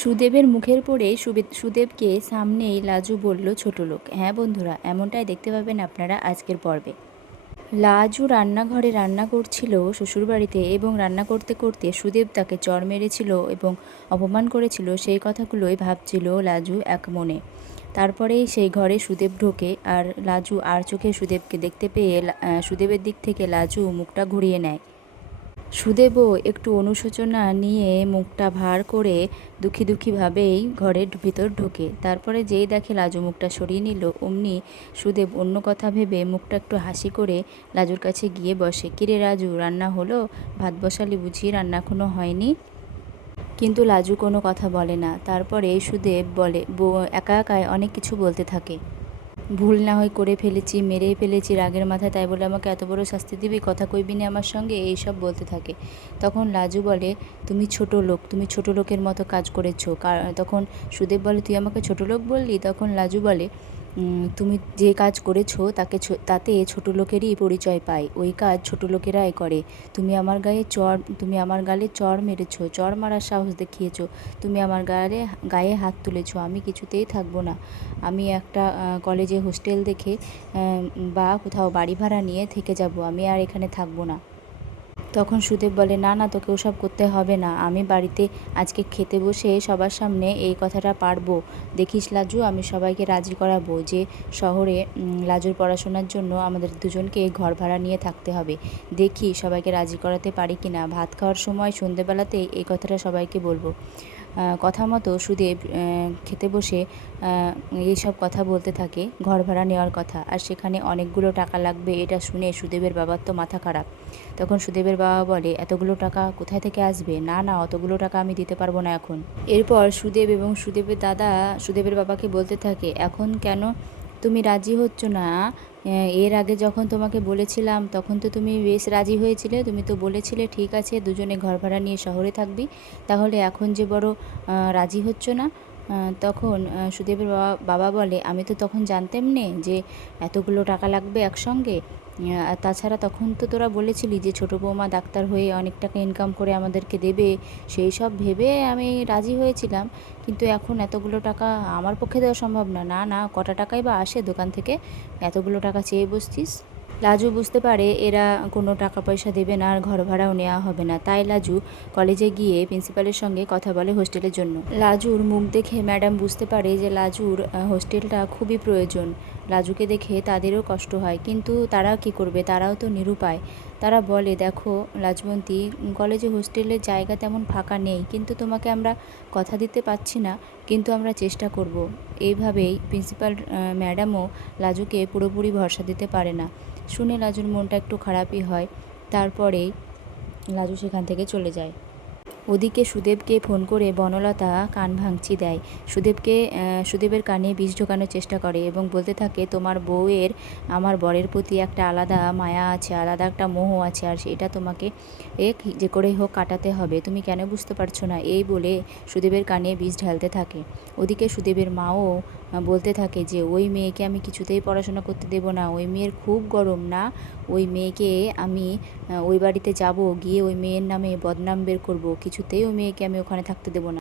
সুদেবের মুখের পরে সুদেবকে সামনেই লাজু বলল ছোট লোক। হ্যাঁ বন্ধুরা, এমনটাই দেখতে পাবেন আপনারা আজকের পর্বে। লাজু রান্নাঘরে রান্না করছিল শ্বশুরবাড়িতে, এবং রান্না করতে করতে সুদেব তাকে চড় মেরেছিল এবং অপমান করেছিল, সেই কথাগুলোই ভাবছিল লাজু এক মনে। তারপরেই সেই ঘরে সুদেব ঢোকে, আর লাজু আর চোখে সুদেবকে দেখতে পেয়ে সুদেবের দিক থেকে লাজু মুখটা ঘুরিয়ে নেয়। সুদেবও একটু অনুশোচনা নিয়ে মুখটা ভার করে দুঃখী দুঃখীভাবেই ঘরের ভিতর ঢোকে। তারপরে যেই দেখে লাজু মুখটা সরিয়ে নিল, অমনি সুদেব অন্য কথা ভেবে মুখটা একটু হাসি করে লাজুর কাছে গিয়ে বসে। কিরে রাজু, রান্না হলো? ভাত বসালি বুঝি, রান্না এখনো হয়নি? কিন্তু লাজু কোনো কথা বলে না। তারপরে সুদেব বলে, একা একাই অনেক কিছু বলতে থাকে। ভুল না হয় করে ফেলেছি, মেরেই ফেলেছি রাগের মাথায়, তাই বলে আমাকে এত বড় শাস্তি দিবি? কথা কইবি না আমার সঙ্গে? এইসব বলতে থাকে। তখন লাজু বলে, তুমি ছোট লোক, তুমি ছোট লোকের মতো কাজ করেছো। তখন সুদেব বলে, তুই আমাকে ছোট লোক বললি? তখন লাজু বলে, তুমি যে কাজ করেছো তাতে ছোট লোকেরই পরিচয় পায়, ওই কাজ ছোট লোকেরাই করে। তুমি আমার গালে চড় মেরেছো, চড় মারার সাহস দেখিয়েছো, তুমি আমার গায়ে হাত তুলেছো। আমি কিছুতেই থাকবো না। আমি একটা কলেজে হোস্টেল দেখে বা কোথাও বাড়ি ভাড়া নিয়ে থেকে যাব। আমি আর এখানে থাকবো না। তখন সুদেব বলে, না না, তোকে ওসব করতে হবে না। আমি বাড়িতে আজকে খেতে বসে সবার সামনে এই কথাটা পারবো। দেখিস লাজু, আমি সবাইকে রাজি করাবো যে শহরে লাজুর পড়াশোনার জন্য আমাদের দুজনকে ঘর ভাড়া নিয়ে থাকতে হবে। দেখি সবাইকে রাজি করাতে পারি কি না। ভাত খাওয়ার সময় সন্ধেবেলাতেই এই কথাটা সবাইকে বলবো। কথা মতো সুদেব খেতে বসে এইসব কথা বলতে থাকে, ঘর ভাড়া নেওয়ার কথা, আর সেখানে অনেকগুলো টাকা লাগবে। এটা শুনে সুদেবের বাবার তো মাথা খারাপ। তখন সুদেবের বাবা বলে, এতগুলো টাকা কোথায় থেকে আসবে? না না, অতগুলো টাকা আমি দিতে পারবো না এখন। এরপর সুদেব এবং সুদেবের দাদা সুদেবের বাবাকে বলতে থাকে, এখন কেন তুমি রাজি হচ্ছ না? এর আগে যখন তোমাকে বলেছিলাম তখন তো তুমি বেশ রাজি হয়েছিলে। তুমি তো বলেছিলে ঠিক আছে দুজনে ঘর ভাড়া নিয়ে শহরে থাকবি। তাহলে এখন যে বড় রাজি হচ্ছ না? তখন সুদেবের বাবা বলে, আমি তো তখন জানতাম নে যে এতগুলো টাকা লাগবে একসঙ্গে। আর তাছাড়া তখন তো তোরা বলেছিলি যে ছোটো বৌমা ডাক্তার হয়ে অনেক টাকা ইনকাম করে আমাদেরকে দেবে, সেই সব ভেবে আমি রাজি হয়েছিলাম। কিন্তু এখন এতগুলো টাকা আমার পক্ষে দেওয়া সম্ভব না। না না, কটা টাকাই বা আসে দোকান থেকে, এতগুলো টাকা চেয়ে বসছিস? লাজু বুঝতে পারে এরা কোনো টাকা পয়সা দেবে না, আর ঘর ভাড়াও নেওয়া হবে না। তাই লাজু কলেজে গিয়ে প্রিন্সিপালের সঙ্গে কথা বলে হোস্টেলের জন্য। লাজুর মুখ দেখে ম্যাডাম বুঝতে পারে যে লাজুর হোস্টেলটা খুবই প্রয়োজন। লাজুকে দেখে তাদেরও কষ্ট হয়, কিন্তু তারা কি করবে, তারাও তো নিরুপায়। তারা বলে, দেখো লাজবন্তী, কলেজে হোস্টেলের জায়গা তেমন ফাঁকা নেই, কিন্তু তোমাকে আমরা কথা দিতে পারছি না, কিন্তু আমরা চেষ্টা করব। এইভাবেই প্রিন্সিপাল ম্যাডামও লাজুকে পুরোপুরি ভরসা দিতে পারে না। শুনে লাজুর মনটা একটু খারাপই হয়। তারপরেই লাজু সেখান থেকে চলে যায়। ওদিকে সুদেবকে ফোন করে বনলতা কান ভাঙচি দেয়। সুদেবের কানে বিষ ঢোকানোর চেষ্টা করে এবং বলতে থাকে, তোমার বউয়ের আমার বরের প্রতি একটা আলাদা মায়া আছে, আলাদা একটা মোহ আছে, আর সেটা তোমাকে যে করে হোক কাটাতে হবে। তুমি কেন বুঝতে পারছো না? এই বলে সুদেবের কানে বিষ ঢালতে থাকে। ওদিকে সুদেবের মাও বলতে থাকে যে ওই মেয়েকে আমি কিছুতেই পড়াশোনা করতে দেব না। ওই মেয়ের খুব গরম না, ওই মেয়েকে আমি ওই বাড়িতে যাব, গিয়ে ওই মেয়ের নামে বদনাম বের করব। কিছুতেই ওই মেয়েকে আমি ওখানে থাকতে দেব না।